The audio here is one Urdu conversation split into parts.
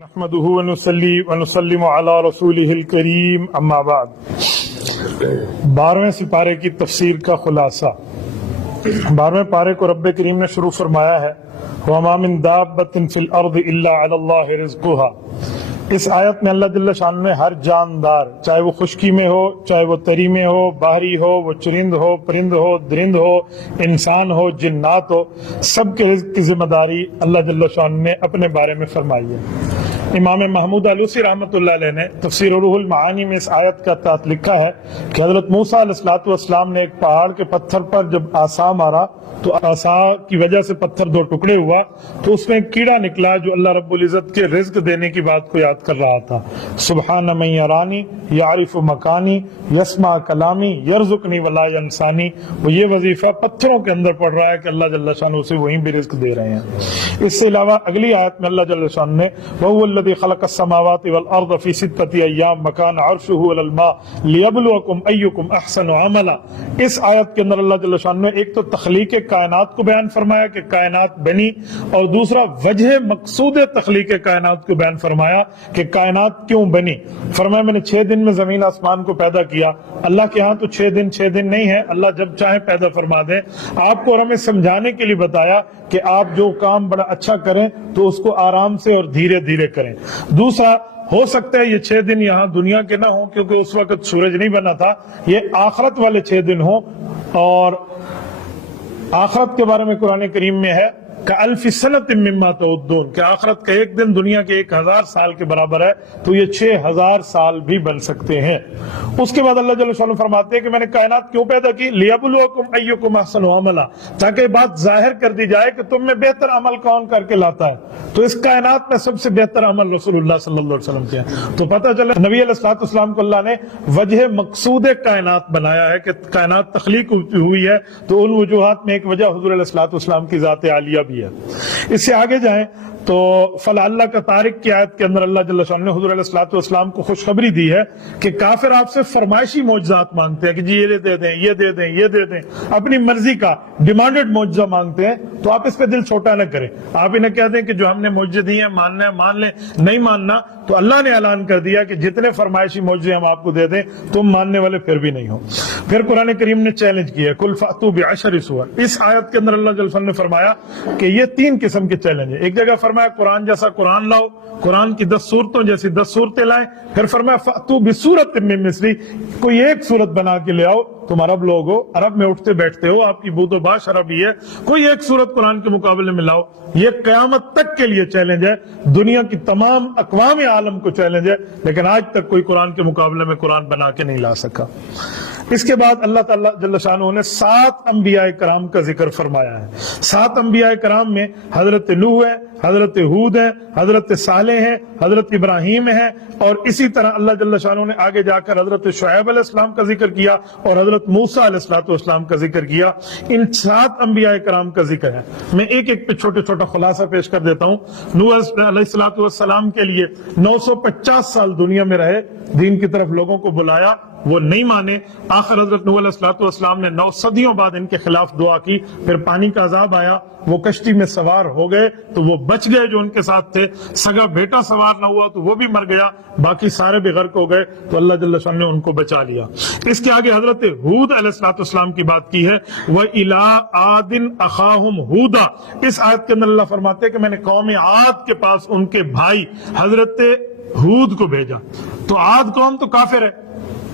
نحمده ونصلي ونسلم على رسوله الكريم اما بعد 12ویں سپارے کی تفسیر کا خلاصہ 12ویں پارے کو رب کریم نے شروع فرمایا ہے وَمَا مِن دَابَّةٍ فِي الْأَرْضِ إِلَّا عَلَى اللَّهِ رِزْقُهَا۔ اس آیت میں اللہ جل شان نے ہر جاندار، چاہے وہ خشکی میں ہو، چاہے وہ تری میں ہو، باہری ہو، وہ چرند ہو، پرند ہو، درند ہو، انسان ہو، جنات ہو، سب کے رزق کی ذمہ داری اللہ جل شان نے اپنے بارے میں فرمائی ہے۔ امام محمود علوسی رحمۃ اللہ علیہ نے تفسیر روح المعانی میں اس آیت کا تحت لکھا ہے کہ حضرت موسیٰ علیہ السلام نے ایک پہاڑ کے پتھر پر جب عصا مارا تو عصا کی وجہ سے پتھر دو ٹکڑے ہوا تو اس میں ایک کیڑا نکلا جو اللہ رب العزت کے رزق دینے کی بات کو یاد کر رہا تھا۔ سبحان من یرانی یعرف مکانی یسمع کلامی یرزقنی ولا ینسانی۔ وہ یہ وظیفہ پتھروں کے اندر پڑھ رہا ہے کہ اللہ جل شانہ اسے وہیں بھی رزق دے رہے ہیں۔ اس سے علاوہ اگلی آیت میں اللہ جل شانہ نے وَهُوَ الَّذِي خَلَقَ السَّمَاوَاتِ وَالْأَرْضَ فِي سِتَّةِ أَيَّامٍ وَكَانَ عَرْشُهُ عَلَى الْمَاءِ لِيَبْلُوَكُمْ أَيُّكُمْ أَحْسَنُ عَمَلًا۔ اس آیت کے اندر اللہ جل شانہ نے ایک تو تخلیق کائنات کو بیان فرمایا کہ کائنات بنی، اور دوسرا وجہ مقصود تخلیق کائنات کو بیان فرمایا کہ کائنات کیوں بنی۔ فرمایا میں نے 6 دن میں زمین آسمان کو پیدا کیا۔ اللہ کے ہاں تو 6 دن نہیں ہے، اللہ جب چاہے پیدا فرما دیں۔ آپ کو اور ہمیں سمجھانے کے لیے بتایا کہ آپ جو کام بڑا اچھا کریں تو اس کو آرام سے اور دھیرے دھیرے کریں۔ دوسرا، ہو سکتا ہے یہ 6 دن یہاں دنیا کے نہ ہوں کیونکہ اس وقت سورج نہیں بنا تھا، یہ آخرت والے 6 دن ہوں، اور آخرت کے بارے میں قرآن کریم میں ہے کَأَلْفِ سَنَةٍ مِّمَّا تَعُدُّونَ کہ آخرت کا ایک دن دنیا کے 1000 سال کے برابر ہے، تو یہ 6000 سال بھی بن سکتے ہیں۔ اس کے بعد اللہ جل شانہ فرماتے ہیں کہ میں نے کائنات کیوں پیدا کی؟ لِيَبْلُوَكُمْ أَيُّكُمْ أَحْسَنُ عَمَلًا، تاکہ بات ظاہر کر دی جائے کہ تم میں بہتر عمل کون کر کے لاتا ہے۔ تو اس کائنات میں سب سے بہتر عمل رسول اللہ صلی اللہ علیہ وسلم کیا ہے۔ تو پتہ چلا نبی علیہ السلام کو اللہ نے وجہ مقصود کائنات بنایا ہے کہ کائنات تخلیق ہوئی ہے، تو ان وجوہات میں ایک وجہ حضور علیہ السلام کی ذات عالیہ بھی ہے۔ اس سے آگے جائیں تو فَلَعَلَّكَ اللہ کا طارق کی آیت کے اندر اللہ جل شانہ نے حضور علیہ السلام کو خوشخبری دی ہے کہ کافر آپ سے فرمائشی معجزات مانگتے ہیں کہ جی یہ دے دیں، یہ دے دیں، یہ دے دیں، اپنی مرضی کا ڈیمانڈڈ معجزہ مانگتے ہیں، تو آپ اس پہ دل چھوٹا نہ کریں۔ آپ انہیں کہہ دیں کہ جو ہم نے معجزے دیے ہیں ماننا ہے مان لیں، نہیں ماننا تو اللہ نے اعلان کر دیا کہ جتنے فرمائشی معجزے ہم آپ کو دے دیں تم ماننے والے پھر بھی نہیں ہو۔ پھر قرآن کریم نے چیلنج کیا قُلْ فَأْتُوا بِعَشْرِ سُوَرٍ۔ اس آیت کے اندر اللہ جل شانہ نے فرمایا کہ یہ 3 قسم کے چیلنج ہیں۔ ایک جگہ فرمایا قرآن جیسا قرآن لاؤ، قرآن کی 10 صورتوں جیسی 10 صورتیں لائیں۔ پھر فرمایا فَأْتُوا بِسُورَةٍ مِّن مِّثْلِهِ، کوئی ایک صورت بنا کے لے آؤ۔ تم عرب لوگ ہو، عرب میں اٹھتے بیٹھتے ہو، آپ کی بود و باش عربی ہے، کوئی ایک صورت قرآن کے مقابلے میں لاؤ۔ یہ قیامت تک کے لیے چیلنج ہے، دنیا کی تمام اقوام عالم کو چیلنج ہے، لیکن آج تک کوئی قرآن کے مقابلے میں قرآن بنا کے نہیں لا سکا۔ اس کے بعد اللہ تعالیٰ جل شانہ نے 7 انبیاء کرام کا ذکر فرمایا ہے۔ 7 انبیاء کرام میں حضرت نوح ہے، حضرت ہود ہے، حضرت صالح ہے، حضرت ابراہیم ہے، اور اسی طرح اللہ جل شانہ نے آگے جا کر حضرت شعیب علیہ السلام کا ذکر کیا اور حضرت موسیٰ علیہ السلام کا ذکر کیا۔ ان 7 انبیاء کرام کا ذکر ہے۔ میں ایک ایک پہ چھوٹا خلاصہ پیش کر دیتا ہوں۔ نوح علیہ السلام کے لیے 950 سال دنیا میں رہے، دین کی طرف لوگوں کو بلایا، وہ نہیں مانے۔ آخر حضرت نوح علیہ السلام نے 9 صدیوں بعد ان کے خلاف دعا کی، پھر پانی کا عذاب آیا، وہ کشتی میں سوار ہو گئے تو وہ بچ گئے جو ان کے ساتھ تھے، سگا بیٹا سوار نہ ہوا تو وہ بھی مر گیا، باقی سارے بھی غرق ہو گئے، تو اللہ جل شانہ نے ان کو بچا لیا۔ اس کے آگے حضرت ہود علیہ السلام کی بات کی ہے، وَإِلَىٰ عَادٍ أَخَاهُمْ هُودًا۔ اس آیت کے اندر اللہ فرماتے ہیں کہ میں نے قوم عاد کے پاس ان کے بھائی حضرت ہود کو بھیجا۔ تو عاد قوم تو کافر ہے،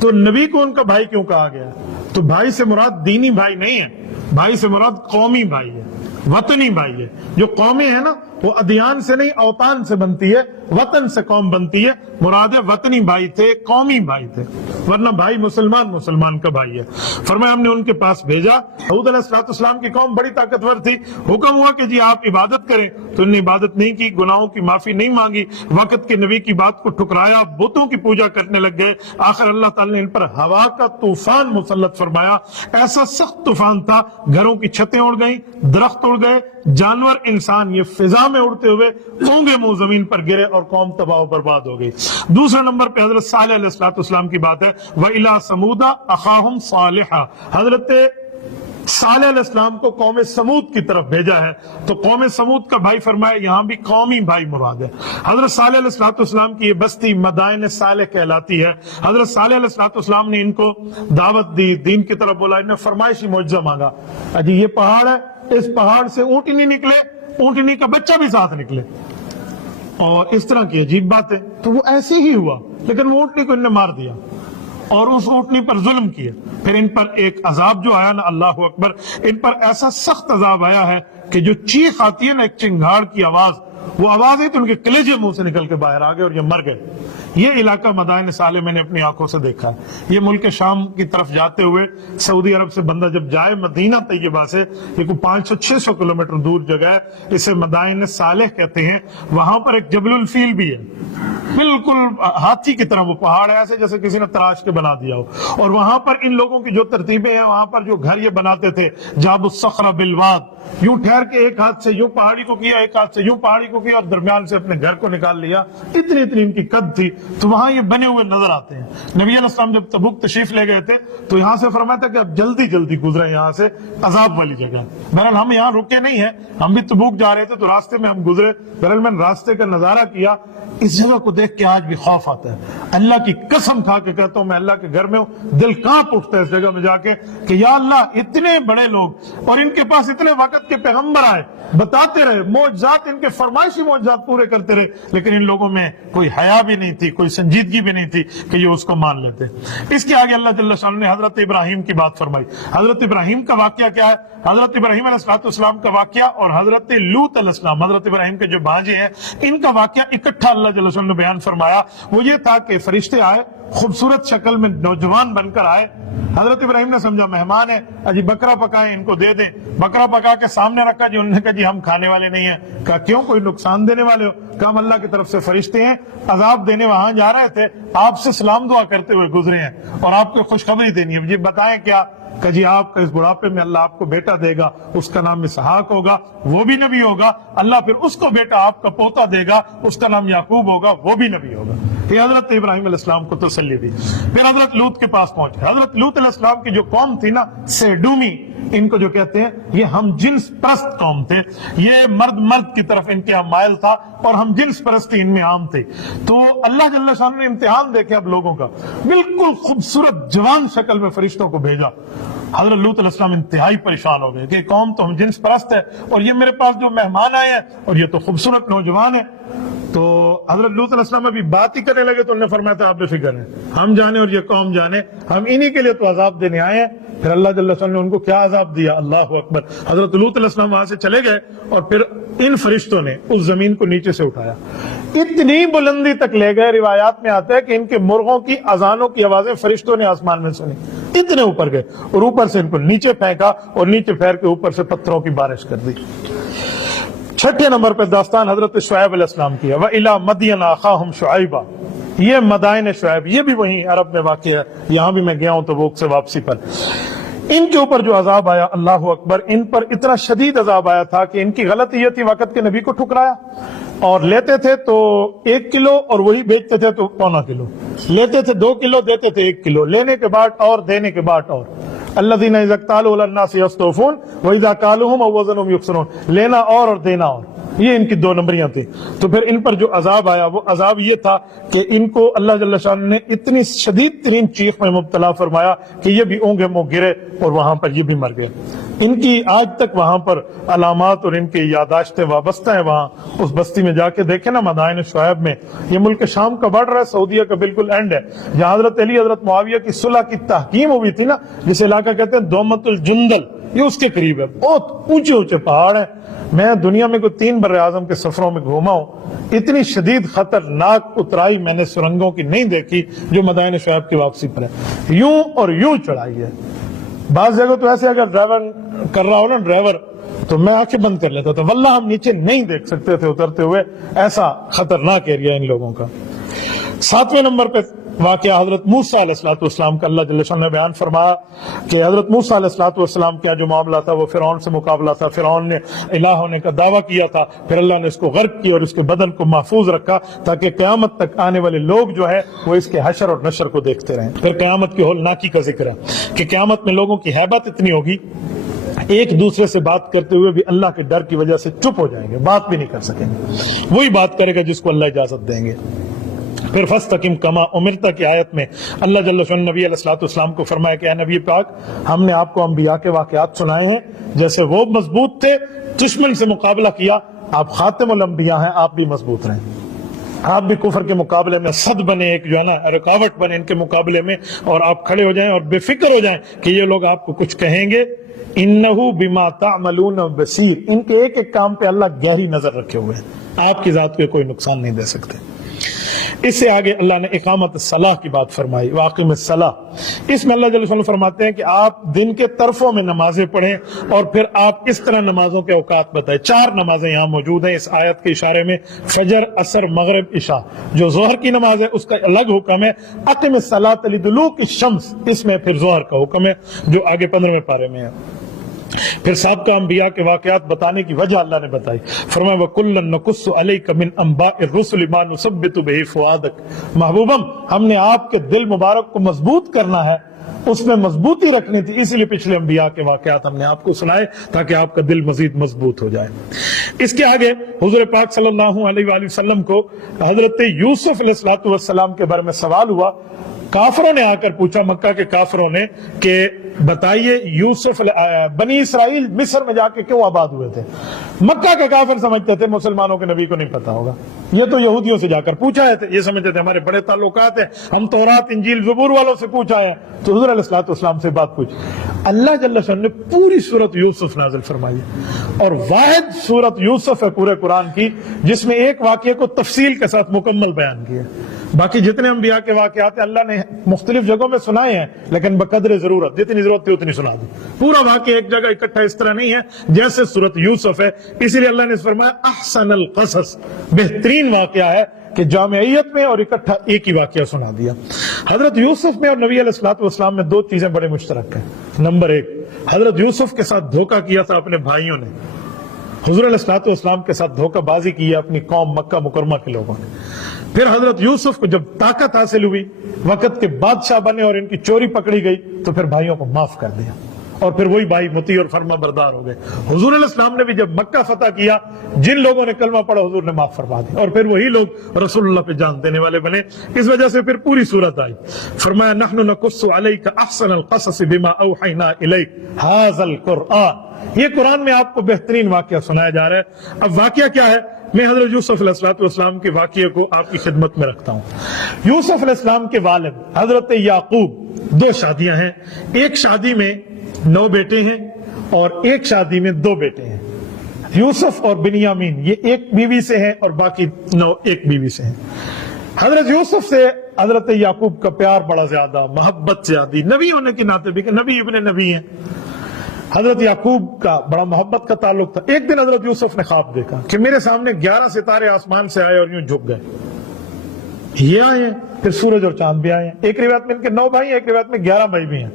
تو نبی کو ان کا بھائی کیوں کہا گیا؟ تو بھائی سے مراد دینی بھائی نہیں ہے، بھائی سے مراد قومی بھائی ہے، وطنی بھائی ہے۔ جو قومیں ہیں نا وہ ادیان سے نہیں اوطان سے بنتی ہے، وطن سے قوم بنتی ہے، مراد ہے وطنی بھائی تھے، قومی بھائی تھے، ورنہ بھائی مسلمان کا بھائی ہے۔ فرمایا ہم نے ان کے پاس بھیجا۔ ہود علیہ السلام کی قوم بڑی طاقتور تھی، حکم ہوا کہ جی آپ عبادت کریں، تو انہوں نے عبادت نہیں کی، گناہوں کی معافی نہیں مانگی، وقت کے نبی کی بات کو ٹھکرایا، بتوں کی پوجا کرنے لگ گئے۔ آخر اللہ تعالی نے ان پر ہوا کا طوفان مسلط فرمایا، ایسا سخت طوفان تھا گھروں کی چھتیں اڑ گئیں، درخت اڑ گئے، جانور انسان یہ فضا میں اڑتے ہوئے اونگے منہ زمین پر گرے اور قوم تباہ و برباد ہو گئی۔ دوسرے نمبر پہ حضرت صالح علیہ السلام کی بات ہے، وَإِلَىٰ ثَمُودَ أَخَاهُمْ صَالِحًا۔ حضرت صالح علیہ السلام کو قوم سمود کی طرف بھیجا ہے، تو قوم سمود کا بھائی فرمایا یہاں بھی قومی بھائی مراد ہے۔ حضرت صالح علیہ السلام کی یہ بستی مدائن صالح کہلاتی ہے۔ حضرت صالح علیہ السلام نے ان کو دعوت دی، دین کی طرف بولا، انہیں فرمائشی معجزہ مانگا، اجی یہ پہاڑ ہے، اس پہاڑ سے اونٹنی نکلے، اونٹنی کا بچہ بھی ساتھ نکلے، اور اس طرح کی عجیب بات ہے۔ تو وہ ایسے ہی ہوا، لیکن وہ اونٹنی کو انہیں مار دیا اور اس اونٹنی پر ظلم کیا۔ پھر ان پر ایک عذاب جو آیا نا، اللہ اکبر، ان پر ایسا سخت عذاب آیا ہے کہ جو چیخ آتی ہے نا، ایک چنگھاڑ کی آواز، وہ آواز ہے تو ان کے کلیجے منہ سے نکل کے باہر آ گئے اور یہ مر گئے۔ یہ علاقہ مدائن صالح میں نے اپنی آنکھوں سے دیکھا ہے۔ یہ ملک شام کی طرف جاتے ہوئے سعودی عرب سے بندہ جب جائے مدینہ طیبہ سے، یہ کوئی 500-600 کلومیٹر دور جگہ ہے، اسے مدائن صالح کہتے ہیں۔ وہاں پر ایک جبل الفیل بھی ہے، بالکل ہاتھی کی طرح وہ پہاڑ ہے، ایسے جیسے کسی نے تراش کے بنا دیا ہو۔ اور وہاں پر ان لوگوں کی جو ترتیبیں ہیں، وہاں پر جو گھر یہ بناتے تھے، جاب الصخر بالواد، یوں ٹھہر کے ایک ہاتھ سے یوں پہاڑی کو کیا، ایک ہاتھ سے یوں پہاڑی کو کیا، اور درمیان سے اپنے گھر کو نکال لیا، اتنی ان کی قد تھی۔ تو وہاں یہ بنے ہوئے نظر آتے ہیں۔ نبی علیہ السلام جب تبوک تشریف لے گئے تھے تو یہاں سے فرمایا تھا کہ اب جلدی جلدی گزرے یہاں سے، عذاب والی جگہ۔ بہرحال ہم یہاں رکے نہیں ہیں، ہم بھی تبوک جا رہے تھے تو راستے میں ہم گزرے۔ بہرحال میں نے راستے کا نظارہ کیا، اس جگہ کو دیکھ کے آج بھی خوف آتا ہے۔ اللہ کی قسم کھا کے کہتا ہوں، میں اللہ کے گھر میں ہوں، دل کانپ اٹھتا ہے اس جگہ میں جا کے کہ یا اللہ، اتنے بڑے لوگ اور ان کے پاس اتنے وقت کے پیغمبر آئے، بتاتے رہے معجزات، ان کے فرمائشی معجزات پورے کرتے رہے، لیکن ان لوگوں میں کوئی حیا بھی نہیں تھی، کوئی سنجیدگی بھی نہیں تھی کہ یہ اس کو مان لیتے۔ اس کے آگے اللہ جل شانہ نے حضرت ابراہیم کی بات فرمائی۔ حضرت ابراہیم کا واقعہ کیا ہے؟ حضرت ابراہیم علیہ السلام کا واقعہ اور حضرت لوط علیہ السلام، حضرت ابراہیم کے جو بھانجے ہیں، ان کا واقعہ اکٹھا اللہ جل شانہ نے بیان فرمایا۔ وہ یہ تھا کہ فرشتے آئے، خوبصورت شکل میں نوجوان بن کر آئے۔ حضرت ابراہیم نے سمجھا مہمان ہے، اجی بکرا پکائیں، ان کو دے دیں۔ بکرا پکا کے سامنے رکھا، جی انہوں نے کہا جی ہم کھانے والے نہیں ہیں۔ کہا کیوں، کوئی نقصان دینے والے ہو؟ کہا ہم اللہ کی طرف سے فرشتے ہیں، عذاب دینے وہاں جا رہے تھے، آپ سے سلام دعا کرتے ہوئے گزرے ہیں اور آپ کو خوشخبری دینی ہے۔ جی بتائیں کیا؟ کہ جی آپ کا اس بڑھاپے میں اللہ آپ کو بیٹا دے گا، اس کا نام اسحاق ہوگا، وہ بھی نبی ہوگا، اللہ پھر اس کو بیٹا آپ کا پوتا دے گا، اس کا نام یعقوب ہوگا، وہ بھی نبی ہوگا۔ یہ حضرت ابراہیم علیہ السلام کو تسلی دی۔ پھر حضرت لوط کے پاس پہنچے۔ حضرت لوط علیہ السلام کی جو قوم تھی نا، سیڈومی ان کو جو کہتے ہیں، یہ ہم جنس پرست قوم تھے، یہ مرد کی طرف ان کے یہاں مائل تھا اور ہم جنس پرستی ان میں عام تھے۔ تو اللہ جل شانہ نے امتحان دیکھے اب لوگوں کا، بالکل خوبصورت جوان شکل میں فرشتوں کو بھیجا۔ حضرت لوط علیہ السلام انتہائی پریشان ہو گئے کہ قوم تو ہم جنس پرست ہے اور یہ میرے پاس جو مہمان آئے ہیں اور یہ تو خوبصورت نوجوان ہے۔ تو حضرت لوط علیہ السلام ابھی بات ہی کرنے لگے تو انہوں نے فرمایا تھا آپ بے فکر ہیں، ہم جانے اور یہ قوم جانے، ہم انہی کے لیے تو عذاب دینے آئے ہیں۔ پھر اللہ جل شانہ نے ان کو کیا عذاب دیا، اللہ اکبر۔ حضرت لوط علیہ السلام وہاں سے چلے گئے اور پھر ان فرشتوں نے اس زمین کو نیچے سے اٹھایا، اتنی بلندی تک لے گئے، روایات میں آتا ہے کہ ان کے مرغوں کی اذانوں کی آوازیں فرشتوں نے آسمان میں سنی، اتنے اوپر گئے اور اوپر سے ان کو نیچے پھینکا اور نیچے پھیر کے اوپر سے پتھروں کی بارش کر دی۔ چھٹے نمبر پہ داستان حضرت شعیب علیہ السلام کی ہے، وَإِلَىٰ مَدْيَنَ أَخَاهُمْ شُعَيْبًا، یہ مدائن شعیب، یہ بھی وہیں عرب میں واقع ہے، یہاں بھی میں گیا ہوں تبوک سے واپسی پر۔ ان کے اوپر جو عذاب آیا، اللہ اکبر، ان پر اتنا شدید عذاب آیا تھا کہ ان کی غلطی یہ تھی، وقت کے نبی کو ٹھکرایا، اور لیتے تھے تو 1 کلو اور وہی بیچتے تھے تو 1.25 کلو، لیتے تھے 2 کلو دیتے تھے 1 کلو، لینے کے بعد اور دینے کے بعد اور۔ الذین اذا اکتالوا علی الناس یستوفون واذا کالوہم او وزنہم یخسرون، لینا اور دینا اور، یہ ان کی 2 نمبریاں تھیں۔ تو پھر ان پر جو عذاب آیا وہ عذاب یہ تھا کہ ان کو اللہ جل شانہ نے اتنی شدید ترین چیخ میں مبتلا فرمایا کہ یہ بھی اونگے منہ گرے اور وہاں پر یہ بھی مر گئے۔ ان کی آج تک وہاں پر علامات اور ان کی یاداشتیں وابستہ ہیں۔ وہاں اس بستی میں جا کے دیکھیں نا، مدائن شعیب میں، یہ ملک شام کا بڑھ رہا ہے، سعودیہ کا بالکل اینڈ ہے، جہاں حضرت علی حضرت معاویہ کی صلح کی تحکیم ہوئی تھی نا، جس علاقہ کہتے ہیں دومت الجندل، یہ اس کے قریب ہے، بہت اونچے اونچے پہاڑ ہیں۔ میں دنیا میں کوئی 3 بر اعظم کے سفروں میں گھوما ہوں، اتنی شدید خطرناک اترائی میں نے سرنگوں کی نہیں دیکھی جو مدائن شعیب کی واپسی پر ہے، یوں اور یوں چڑھائی ہے۔ بعض جگہ تو ایسے اگر ڈرائیور کر رہا ہو نا ڈرائیور، تو میں آنکھیں بند کر لیتا تھا، واللہ ہم نیچے نہیں دیکھ سکتے تھے اترتے ہوئے، ایسا خطرناک ایریا ان لوگوں کا۔ 7ویں نمبر پہ واقعہ حضرت موسیٰ علیہ السلام کا اللہ جل شانہ نے بیان فرمایا کہ حضرت موسیٰ علیہ السلام کا جو معاملہ تھا وہ فرعون سے مقابلہ تھا۔ فرعون نے الہ ہونے کا دعویٰ کیا تھا، پھر اللہ نے اس کو غرق کیا اور اس کے بدن کو محفوظ رکھا تاکہ قیامت تک آنے والے لوگ جو ہے وہ اس کے حشر اور نشر کو دیکھتے رہیں۔ پھر قیامت کی ہولناکی کا ذکر ہے کہ قیامت میں لوگوں کی ہیبت اتنی ہوگی ایک دوسرے سے بات کرتے ہوئے بھی اللہ کے ڈر کی وجہ سے چپ ہو جائیں گے، بات بھی نہیں کر سکیں گے، وہی بات کرے گا جس کو اللہ اجازت دیں گے۔ پھر فاستقم کما امرت کی آیت میں اللہ جل شان نبی علیہ الصلوۃ والسلام کو فرمایا کہ اے نبی پاک، ہم نے آپ کو انبیاء کے واقعات سنائے ہیں، جیسے وہ مضبوط تھے، دشمن سے مقابلہ کیا، آپ خاتم الانبیاء ہیں، آپ بھی مضبوط رہیں، آپ بھی کفر کے مقابلے میں صد بنے، ایک جو ہے نا رکاوٹ بنے ان کے مقابلے میں، اور آپ کھڑے ہو جائیں اور بے فکر ہو جائیں کہ یہ لوگ آپ کو کچھ کہیں گے۔ انہو بما تعملون بصیر، ان کے ایک ایک کام پہ اللہ گہری نظر رکھے ہوئے ہیں، آپ کی ذات کو کوئی نقصان نہیں دے سکتے۔ اس سے آگے اللہ نے اقامت الصلاح کی بات فرمائی، واقم الصلاح، اس میں اللہ جل وعلا فرماتے ہیں کہ آپ دن کے طرفوں میں نمازیں پڑھیں، اور پھر آپ اس طرح نمازوں کے اوقات بتائیں۔ 4 نمازیں یہاں موجود ہیں اس آیت کے اشارے میں، فجر، عصر، مغرب، عشاء۔ جو ظہر کی نماز ہے اس کا الگ حکم ہے، اقم الصلاۃ لدلوک الشمس، اس میں پھر ظہر کا حکم ہے جو آگے 15ویں پارے میں ہے۔ پھر سابقہ انبیاء کے واقعات بتانے کی وجہ اللہ نے بتائی، فرمایا وَكُلًّا نَقُصُّ عَلَيْكَ مِنْ أَنْبَاءِ الرُّسُلِ مَا نُثَبِّتُ بِهِ فُؤَادَكَ، محبوبم ہم نے آپ کے دل مبارک کو مضبوط کرنا ہے، اس میں مضبوطی رکھنی تھی، اسی لیے پچھلے انبیاء کے واقعات ہم نے آپ کو سنائے تاکہ آپ کا دل مزید مضبوط ہو جائے۔ اس کے آگے حضور پاک صلی اللہ علیہ وآلہ وسلم کو حضرت یوسف علیہ السلام کے بارے میں سوال ہوا، کافروں نے آ کر پوچھا، مکہ کے کافروں نے، کہ بتائیے یوسف بنی اسرائیل مصر میں جا کے کیوں آباد ہوئے تھے؟ مکہ کے کافر سمجھتے تھے مسلمانوں کے نبی کو نہیں پتا ہوگا، یہ تو یہودیوں سے جا کر پوچھا ہے، یہ سمجھتے تھے ہمارے بڑے تعلقات ہیں، ہم تورات انجیل زبور والوں سے پوچھا ہے، تو حضور علیہ السلام سے بات پوچھی۔ اللہ جل شانہ نے پوری سورت یوسف نازل فرمائی، اور واحد سورت یوسف ہے پورے قرآن کی جس میں ایک واقعے کو تفصیل کے ساتھ مکمل بیان کیا۔ باقی جتنے انبیاء کے واقعات ہیں اللہ نے مختلف جگہوں میں سنائے ہیں، لیکن بقدر ضرورت، جتنی ضرورت تھی اتنی سنا دی، پورا واقعہ ایک جگہ اکٹھا اس طرح نہیں ہے جیسے سورت یوسف ہے۔ اسی لیے اللہ نے فرمایا احسن القصص، بہترین واقعہ ہے کہ جامعیت میں اور اکٹھا ایک ہی واقعہ سنا دیا۔ حضرت یوسف میں اور نبی علیہ الصلوۃ والسلام میں 2 چیزیں بڑے مشترک ہیں۔ نمبر 1، حضرت یوسف کے ساتھ دھوکہ کیا تھا اپنے بھائیوں نے، حضور علیہ الصلوۃ والسلام کے ساتھ دھوکہ بازی کی ہے اپنی قوم مکہ مکرمہ کے لوگوں نے۔ پھر حضرت یوسف کو جب طاقت حاصل ہوئی، وقت کے بادشاہ بنے اور ان کی چوری پکڑی گئی، تو پھر بھائیوں کو معاف کر دیا، اور پھر وہی بھائی مطیع اور فرما بردار ہو گئے۔ حضور علیہ السلام نے بھی جب مکہ فتح کیا، جن لوگوں نے کلمہ پڑھا حضور نے معاف فرما دیا، اور پھر وہی لوگ رسول اللہ پہ جان دینے والے بنے۔ اس وجہ سے پھر پوری صورت آئی، فرمایا نحن نقص علیک احسن القصص بما اوحینا الیک ھذا القرآن، یہ قرآن میں آپ کو بہترین واقعہ سنایا جا رہا ہے۔ اب واقعہ کیا ہے؟ میں حضرت یوسف علیہ السلام کے واقعے کو آپ کی خدمت میں رکھتا ہوں۔ یوسف علیہ السلام کے والد حضرت یعقوب 2 شادیاں ہیں، ایک شادی میں 9 بیٹے ہیں اور ایک شادی میں 2 بیٹے ہیں۔ یوسف اور بنیامین یہ ایک بیوی سے ہیں اور باقی 9 ایک بیوی سے ہیں۔ حضرت یوسف سے حضرت یعقوب کا پیار بڑا زیادہ، محبت زیادہ، نبی ہونے کے ناطے بھی کہ نبی ابن نبی ہیں، حضرت یعقوب کا بڑا محبت کا تعلق تھا۔ ایک دن حضرت یوسف نے خواب دیکھا کہ میرے سامنے 11 ستارے آسمان سے آئے اور یوں جھک گئے، یہ آئے ہیں، پھر سورج اور چاند بھی آئے ہیں، ایک روایت میں ان کے 9 بھائی ہیں، ایک روایت میں 11 بھائی بھی ہیں،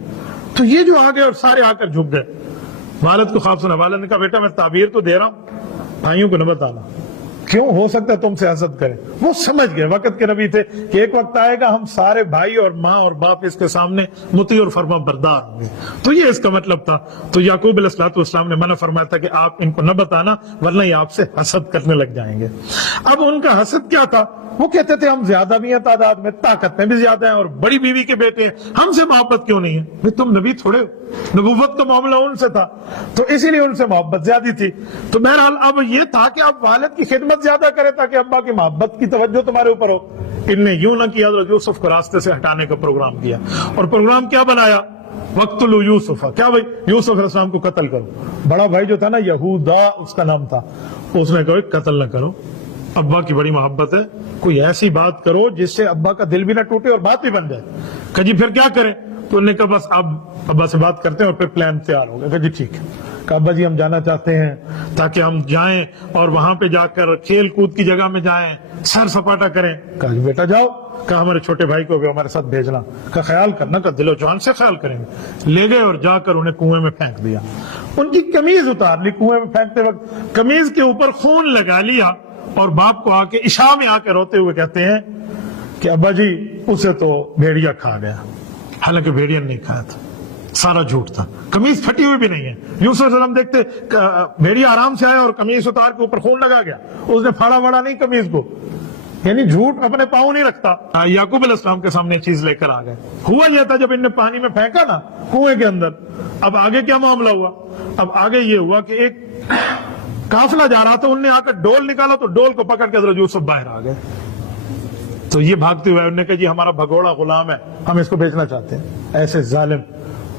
تو یہ جو آ گئے اور سارے آ کر جھک گئے۔ والد کو خواب سنا، والد نے کہا بیٹا میں تعبیر تو دے رہا ہوں، بھائیوں کو نہ بتانا، کیوں ہو سکتا ہے تم سے حسد کریں۔ وہ سمجھ گئے، وقت کے نبی تھے، کہ ایک وقت آئے گا ہم سارے بھائی اور ماں اور باپ اس کے سامنے مطیع اور فرما بردار ہوں گے، تو یہ اس کا مطلب تھا۔ تو یعقوب علیہ السلام نے منع فرمایا تھا کہ آپ ان کو نہ بتانا ورنہ یہ آپ سے حسد کرنے لگ جائیں گے۔ اب ان کا حسد کیا تھا؟ وہ کہتے تھے ہم زیادہ بھی ہیں تعداد میں، طاقت میں بھی زیادہ ہیں، اور بڑی بیوی کے بیٹے ہیں، ہم سے محبت کیوں نہیں ہے؟ تم نبی تھوڑے ہو، نبوت کا معاملہ ان سے تھا، تو اسی لیے ان سے محبت زیادہ تھی۔ تو بہرحال اب یہ تھا کہ آپ والد کی خدمت زیادہ کریں تاکہ ابا کی محبت کی توجہ تمہارے اوپر ہو۔ ان نے یوں نہ کیا، حضرت یوسف کو راستے سے ہٹانے کا پروگرام کیا، اور پروگرام کیا بنایا؟ وقتلوا یوسف، کیا بھائی یوسف علیہ السلام کو قتل کرو۔ بڑا بھائی جو تھا نا یہودا اس کا نام تھا، اس نے کہا قتل نہ کرو، ابا کی بڑی محبت ہے، کوئی ایسی بات کرو جس سے ابا کا دل بھی نہ ٹوٹے اور بات بھی بن جائے۔ کہ جی پھر کیا کریں؟ تو انہوں نے کہا بس اب ابا سے بات کرتے ہیں، اور پھر پلان تیار ہو گیا کہ جی ٹھیک ہے۔ کہا ابا جی ہم جانا چاہتے ہیں تاکہ ہم جائیں اور وہاں پہ جا کر کھیل کود کی جگہ میں جائیں، سر سپاٹا کریں۔ کہا جی بیٹا جاؤ۔ کہا ہمارے چھوٹے بھائی کو بھی ہمارے ساتھ بھیجنا۔ کہا خیال کرنا، کہ دل و جان سے خیال کریں گے۔ لے گئے اور جا کر انہیں کنویں میں پھینک دیا، ان کی قمیض اتار لی، کنویں میں پھینکتے وقت قمیض کے اوپر خون لگا لیا، اور باپ کو آ کے عشاء میں آ کے روتے ہوئے کہتے ہیں کہ ابا جی اسے تو بھیڑیا کھا گیا، حالانکہ بھیڑیا نہیں کھایا تھا، سارا جھوٹ تھا. قمیض پھٹی ہوئی بھی نہیں ہے. یوسف علیہ السلام دیکھتے بھیڑیا آرام سے آیا اور قمیض اتار کے اوپر خون لگا گیا, اس نے پھاڑا وڑا نہیں قمیض کو. یعنی جھوٹ اپنے پاؤں نہیں رکھتا. یعقوب علیہ السلام کے سامنے چیز لے کر آ گئے. ہوا یہ تھا جب ان نے پانی میں پھینکا نا کنویں کے اندر, اب آگے کیا معاملہ ہوا؟ اب آگے یہ ہوا کہ ایک قافلہ جا رہا تھا, ان نے آ کر ڈول نکالا تو ڈول کو پکڑ کے حضرت یوسف باہر آ گئے. تو یہ بھاگتے ہوئے انہوں نے کہا جی ہمارا بھگوڑا غلام ہے, ہم اس کو بیچنا چاہتے ہیں. ایسے ظالم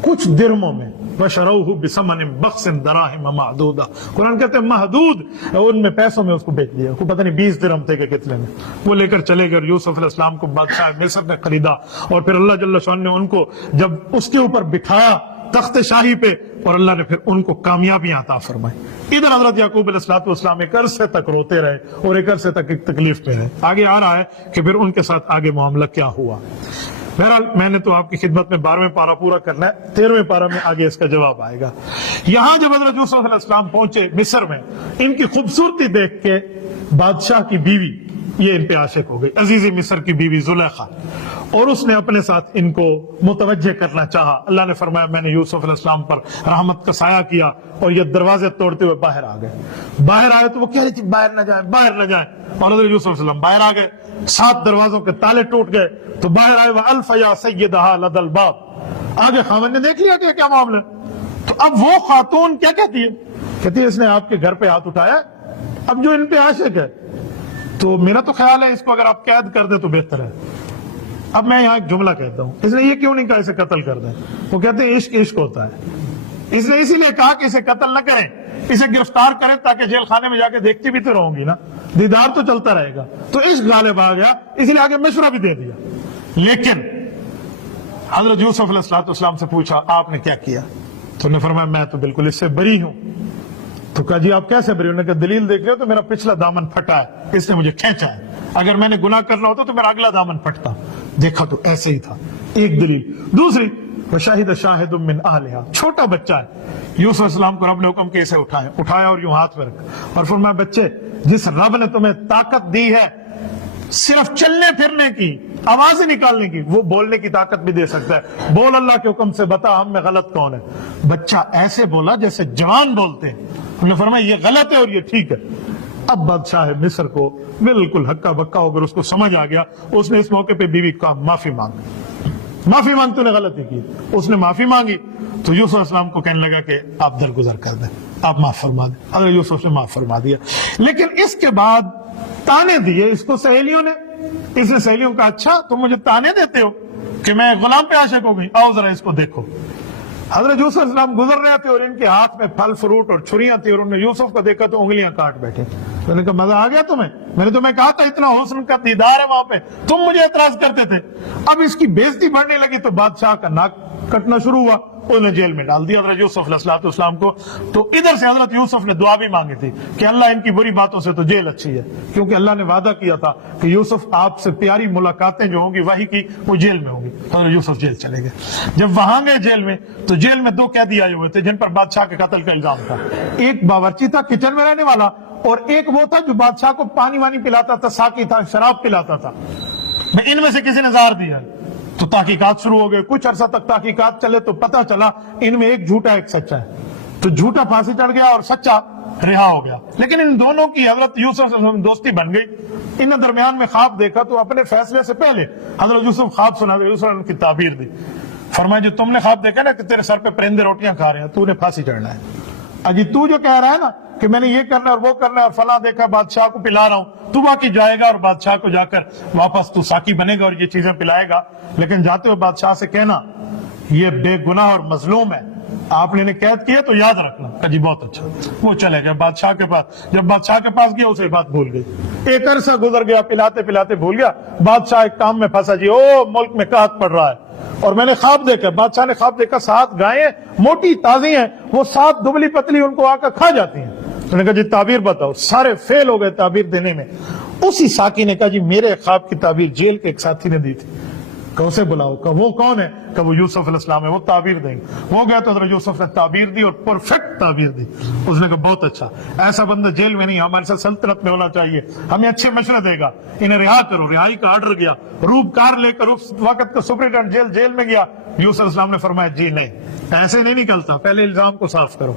کچھ درموں میں وَشَرَوْهُ بِثَمَنٍ بَخْسٍ دَرَاهِمَ مَعْدُودَةٍ, قرآن کہتے ہیں محدود, ان میں پیسوں میں اس کو بیچ دیا. کو پتہ نہیں 20 درہم تھے کہ کتنے میں. وہ لے کر چلے گئے. یوسف علیہ السلام کو بادشاہ مصر نے خریدا, اور پھر اللہ جل شان نے ان کو جب اس کے اوپر بٹھایا تخت شاہی پہ, اور اللہ نے پھر ان کو کامیابیاں عطا فرمائی. ادھر حضرت یعقوب علیہ السلام ایک عرصے تک روتے رہے اور ایک عرصے تک ایک تکلیف پہ رہے. آگے آ رہا ہے کہ پھر ان کے ساتھ آگے معاملہ کیا ہوا. بہرحال میں نے تو آپ کی خدمت میں 12ویں پارہ پورا کرنا ہے, 13ویں پارہ میں آگے اس کا جواب آئے گا. یہاں جب حضرت یوسف علیہ السلام پہنچے مصر میں, ان کی خوبصورتی دیکھ کے بادشاہ کی بیوی یہ ان پہ عاشق ہو گئی, عزیزی مصر کی بیوی زلیخا, اور اس نے اپنے ساتھ ان کو متوجہ کرنا چاہا. اللہ نے فرمایا میں نے یوسف علیہ السلام پر رحمت کا سایہ کیا, اور یہ دروازے توڑتے ہوئے باہر آ گئے. باہر آئے تو وہ کہہ رہی تھی باہر نہ جائیں, باہر نہ جائیں, اور حضرت یوسف علیہ السلام باہر آ گئے. 7 دروازوں کے تالے ٹوٹ گئے تو باہر آئے. وَأَلْفَ يَا سَيِّدَهَا لَدَى الْبَابِ, آگے خاوند نے دیکھ لیا کہ کیا معاملہ. تو اب وہ خاتون کیا کہتی ہے؟ کہتی ہے اس نے آپ کے گھر پہ ہاتھ اٹھایا, اب جو ان پہ عاشق ہے, تو میرا تو خیال ہے اس کو اگر آپ قید کر دیں تو بہتر ہے. اب میں یہاں ایک جملہ کہتا ہوں, اس نے یہ کیوں نہیں کہا اسے قتل کر دیں؟ وہ کہتے ہیں عشق عشق ہوتا ہے. اس نے اسی لیے کہا کہ اسے قتل نہ کریں, اسے گرفتار کریں تاکہ جیل خانے میں جا کے دیکھتی بھی تو رہوں گی نا, دیدار تو چلتا رہے گا. تو عشق غالب آ گیا, اس لیے آگے مشورہ بھی دے دیا. لیکن حضرت یوسف علیہ السلام سے پوچھا آپ نے کیا کیا؟ تو انہوں نے فرمایا میں تو بالکل اس سے بری ہوں. تو کہا جی آپ کیسے بری؟ انہوں نے کہا دلیل دیکھ رہے ہو تو میرا پچھلا دامن پھٹا ہے, اس نے مجھے کھینچا ہے. اگر میں نے گناہ کرنا ہوتا تو میرا اگلا دامن پھٹتا. دیکھا تو ایسے ہی تھا. ایک دلیل. دوسری وَشَاهِدَ شَاهِدٌ مِّنْ أَهْلِهَا, چھوٹا بچہ ہے. یوسف علیہ السلام کو رب نے حکم کیا اسے اٹھایا اور یوں ہاتھ میں رکھا, اور فرمایا بچے جس رب نے تمہیں طاقت دی ہے صرف چلنے پھرنے کی, آوازیں نکالنے کی, وہ بولنے کی طاقت بھی دے سکتا ہے. بول اللہ کے حکم سے, بتا ہم میں غلط کون ہے. بچہ ایسے بولا جیسے جوان بولتے ہیں. انہوں نے فرمایا یہ غلط ہے اور یہ ٹھیک ہے. اب بادشاہ مصر کو بالکل ہکا بکا ہو کر اس کو سمجھ آ گیا. اس نے اس موقع پہ بیوی کو معافی معافی مانگ, تو نے غلطی کی. اس نے معافی مانگی تو یوسف علیہ السلام کو کہنے لگا کہ آپ درگزر کر دیں, آپ معاف فرما دیں. حضرت یوسف نے معاف فرما دیا. لیکن اس کے بعد تانے دیے اس کو سہیلیوں نے. اس نے سہیلیوں کا اچھا تم مجھے تانے دیتے ہو کہ میں غلام پہ عاشق ہو گئی, آؤ ذرا اس کو دیکھو. حضرت یوسف علیہ السلام گزر رہے تھے اور ان کے ہاتھ میں پھل فروٹ اور چھریاں تھی, اور انہوں نے یوسف کو دیکھا تو انگلیاں کاٹ بیٹھے. میں نے کہا مزہ آ گیا تمہیں؟ میں نے تمہیں کہا تھا اتنا حسن کا دیدار ہے وہاں پہ, تم مجھے اعتراض کرتے تھے. اب اس کی بےزتی بڑھنے لگی تو بادشاہ کا ناک کٹنا شروع ہوا, انہیں جیل میں ڈال دیا حضرت یوسف علیہ السلام کو. تو ادھر سے حضرت یوسف نے دعا بھی مانگی تھی کہ اللہ ان کی بری باتوں سے تو جیل اچھی ہے, کیونکہ اللہ نے وعدہ کیا تھا کہ یوسف آپ سے پیاری ملاقاتیں جو ہوں گی وہی کی وہ جیل میں ہوں گی. حضرت یوسف جیل چلے گئے. جب وہاں گئے جیل میں تو جیل میں 2 قیدی آئے ہوئے تھے جن پر بادشاہ کے قتل کا الزام تھا. ایک باورچی تھا کچن میں رہنے والا, اور ایک وہ تھا جو بادشاہ کو پانی وانی پلاتا تھا, ساقی تھا, شراب پلاتا تھا. ان میں سے کسی نے زہر دیا. تو تحقیقات شروع ہو گئے. کچھ عرصہ تک تحقیقات چلے تو پتہ چلا ان میں ایک جھوٹا ایک سچا ہے. تو جھوٹا پھانسی چڑھ گیا اور سچا رہا ہو گیا. لیکن ان دونوں کی حضرت یوسف سے دوستی بن گئی. ان درمیان میں خواب دیکھا تو اپنے فیصلے سے پہلے حضرت یوسف خواب سنا, یوسف نے کی تعبیر دی. فرمایا جو تم نے خواب دیکھا نا کہ تیرے سر پہ پرندے روٹیاں کھا رہے ہیں, تو نے پھانسی چڑھنا ہے. اجی تو جو کہہ رہا ہے نا کہ میں نے یہ کرنا اور وہ کرنا اور فلاں دیکھا بادشاہ کو پلا رہا ہوں, تو باقی جائے گا اور بادشاہ کو جا کر واپس تو ساقی بنے گا اور یہ چیزیں پلائے گا. لیکن جاتے ہوئے بادشاہ سے کہنا یہ بے گناہ اور مظلوم ہے, آپ نے قید کیا تو یاد رکھنا. کہ جی بہت اچھا. وہ چلے گئے بادشاہ کے پاس. جب بادشاہ کے پاس گیا اسے بات بھول گئی. ایک عرصہ گزر گیا, پلاتے پلاتے بھول گیا. بادشاہ ایک کام میں پھنسا, جی او ملک میں قحط پڑ رہا ہے اور میں نے خواب دیکھا. بادشاہ نے خواب دیکھا 7 گائیں موٹی تازی ہیں, وہ 7 دبلی پتلی ان کو آ کر کھا جاتی ہیں. انہوں نے کہا جی تعبیر بتاؤ. سارے فیل ہو گئے تعبیر دینے میں. اسی ساقی نے کہا جی میرے خواب کی تعبیر جیل کے ایک ساتھی نے دی تھی. کہ اسے بلاؤ، کہ وہ کون ہے؟ کہ وہ یوسف علیہ السلام ہے، وہ تعبیر دیں گے۔ وہ گیا تو حضرت یوسف نے تعبیر دی اور پرفیکٹ تعبیر دی۔ اس نے کہا بہت اچھا، ایسا بندہ جیل میں نہیں، ہمارے ساتھ سلطنت میں ہونا چاہیے، ہمیں اچھے مشورے دے گا، انہیں رہا کرو۔ رہائی کا آرڈر گیا، روپ کار لے کر اس وقت کا سپرنٹینڈنٹ جیل میں گیا۔ یوسف علیہ السلام نے فرمایا جی نہیں، ایسے نہیں نکلتا، پہلے الزام کو صاف کرو،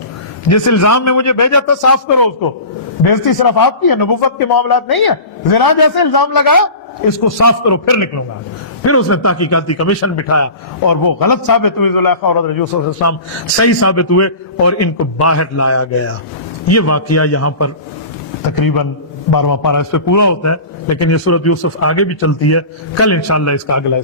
جس الزام میں مجھے بھیجا تھا صاف کرو اس کو۔ بےزتی صرف آپ کی ہے، نبوت کے معاملات نہیں ہے۔ زنا جیسے الزام لگا، اس کو صاف کرو پھر نکلوں گا۔ پھر اس نے تحقیقاتی کمیشن بٹھایا اور وہ غلط ثابت ہوئے، زلیخا اور حضرت یوسف علیہ السلام صحیح ثابت ہوئے اور ان کو باہر لایا گیا۔ یہ واقعہ یہاں پر تقریباً 12واں پارہ اس پہ پورا ہوتا ہے، لیکن یہ سورۃ یوسف آگے بھی چلتی ہے۔ کل انشاءاللہ اس کا اگلا